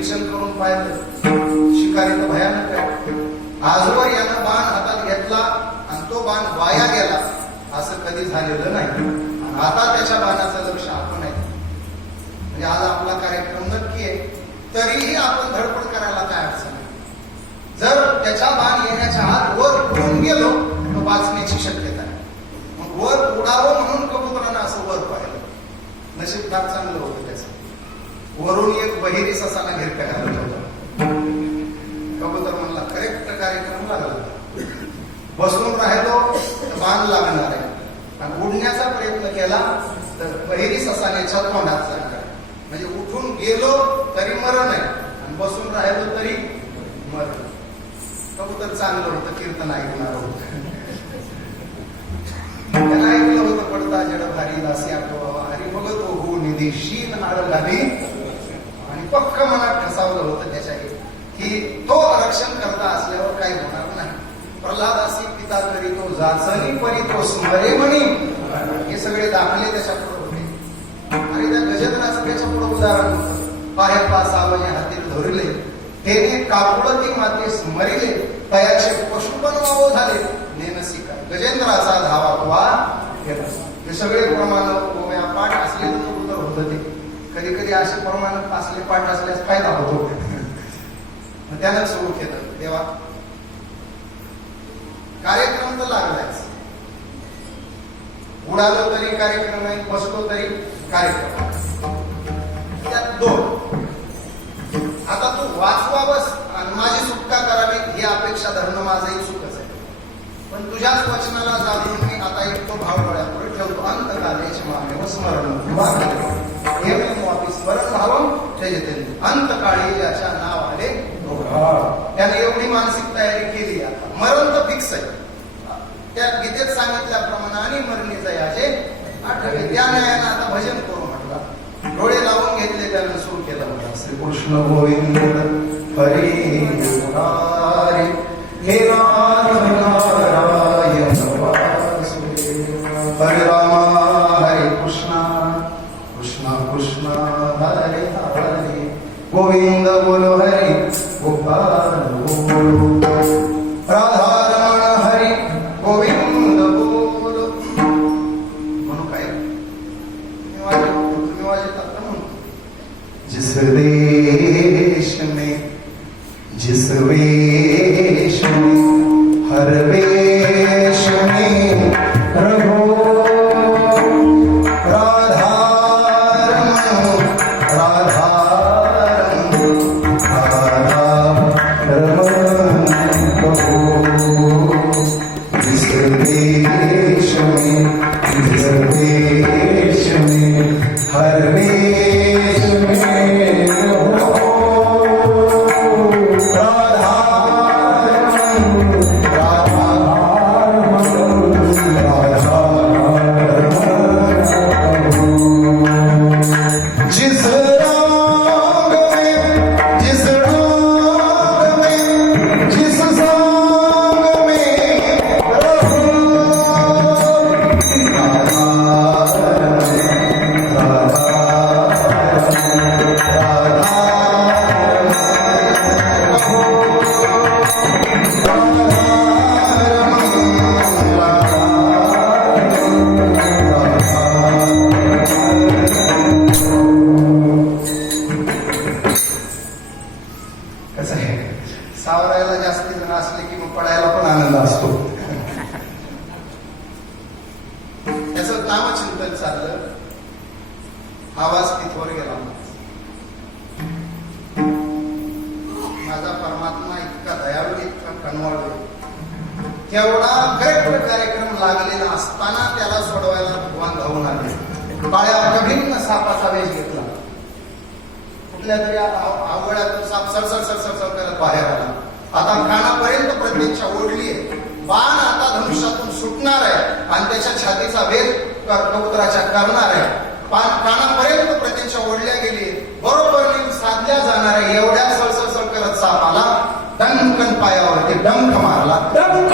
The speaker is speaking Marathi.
निरीक्षण करून पाहिलं. शिकारी तर भयानक आहे. आजवर यानं बाण हातात घेतला आणि तो बाण वाया गेला. असं कधी झालेलं नाही. आता त्याच्या बाणाचं लक्ष आपण आहे म्हणजे आज आपला कार्यक्रम नक्की आहे. तरीही आपण धडपड करायला काय अडचण नाही. जर त्याच्या बाण येण्याच्या आत वर उडून गेलो तर वाचण्याची शक्यता आहे. मग वर उडावं म्हणून कबुतरानं असं वर पाहिलं. नशीबदार चांगलं होतं त्याचं. वरून एक बहिरी ससाना घेरप्या घालत होता कबूतर म्हणला करेक्ट कार्यक्रम लागला बसून राहिलो तर बाण लागणार आहे. आणि उडण्याचा प्रयत्न केला तर बहिरी ससाने तोंडात लागणार म्हणजे उठून गेलो तरी मरण आहे. आणि बसून राहिलो तरी मरण. कबूतर चांगलं होतं कीर्तन ऐकणार होतं. त्यानं ऐकलं होतं पडता जड भारी दासी आठवा हरी भगत हो निधी शीन आळ घाली पक्क मनात ठसावलं होतं त्याच्याही की तो रक्षण करता असल्यावर काही होणार नाही. प्रल्हादासी पिता तरी तो जाचनी परी तो स्मरे म्हणी. हे सगळे दाखले त्याच्या पुढे होते. आणि त्या गजेंद्राचं त्याच्या पुढे उदाहरण होतं. पाया पासावने हाती धरले. तेने कापडती माते स्मरिले. तयाचे पशुपन वावो झाले. नेनसी काय गजेंद्राचा धावा हे सगळे प्रमाण गोम्या पाठ असलेलं कबूतर होतं ते. कधी कधी असे प्रमाणात असले पाठ असल्यास फायदा होतो. मग त्यानं सुरू केलं. तेव्हा कार्यक्रम तर लागलाच. उडालो तरी कार्यक्रम नाही बसलो तरी कार्यक्रम. त्यात दोन. आता तू वाचवा बस आणि माझी सुटका करावी ही अपेक्षा धरणं माझंही चुकच आहे. पण तुझ्याच वचनाला जाणून मी आता एक तो भाव डोळ्यापुढे ठेवतो. अंतकालेश मागे व स्मरण स्मरण. भावम त्याचे अंतकाळी याच्या नाव आले त्याने एवढी मानसिक तयारी केली आता. मरण तर फिक्स आहे. त्या गीतेत सांगितल्याप्रमाणे आणि मरणीचा याचे आठवे. त्या न्यायानं आता भजन करू म्हटलं. डोळे लावून घेतले त्यानं सुरू केलं म्हणा श्रीकृष्ण गोविंद हरी. हे राम कृष्ण कृष्णा हरे हरे गोविंद बोलो हरि गोपाल बोलो राधा रमण हरी गोविंद बोलो म्हणू काय तुम्ही वाजव- तुम्ही वाजवतात जिस देश में जिस वेश सावरायला जास्ती जण असले की मग पडायला पण आनंद असतो. त्याचं नामचिंतन चाललं. आवाज तिथवर गेला. माझा परमात्मा इतका दयाळू इतका कनवाळू. केवढा गैर कार्यक्रम लागलेला असताना त्याला सोडवायला भगवान धावून आले. काळ्या कठीण सापाचा वेश घेतला. कुठल्या तरी आवड्यातून साप सरसर सरसर सर करत बाहेर आला. आता कानापर्यंत प्रतिक्षा ओढली आहे. बाण आता धनुष्यातून सुटणार आहे आणि त्याच्या छातीचा वेध कबुतराच्या करणार आहे. कानापर्यंत प्रतिक्षा ओढल्या गेली. बरोबर साधल्या जाणार आहे. एवढ्या सळसळ सळ करत साप आला दणकन पायावरती डंक मारला. डंक